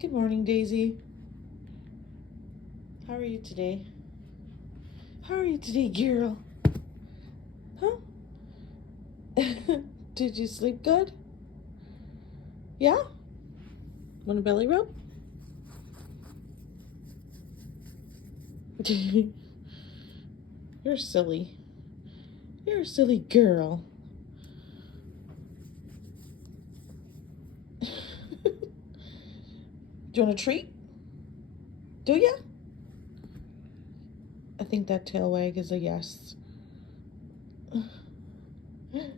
Good morning, Daisy. How are you today? How are you today, girl? Huh? Did you sleep good? Yeah? Want a belly rub? You're silly. You're a silly girl. Do you want a treat? Do ya? I think that tail wag is a yes.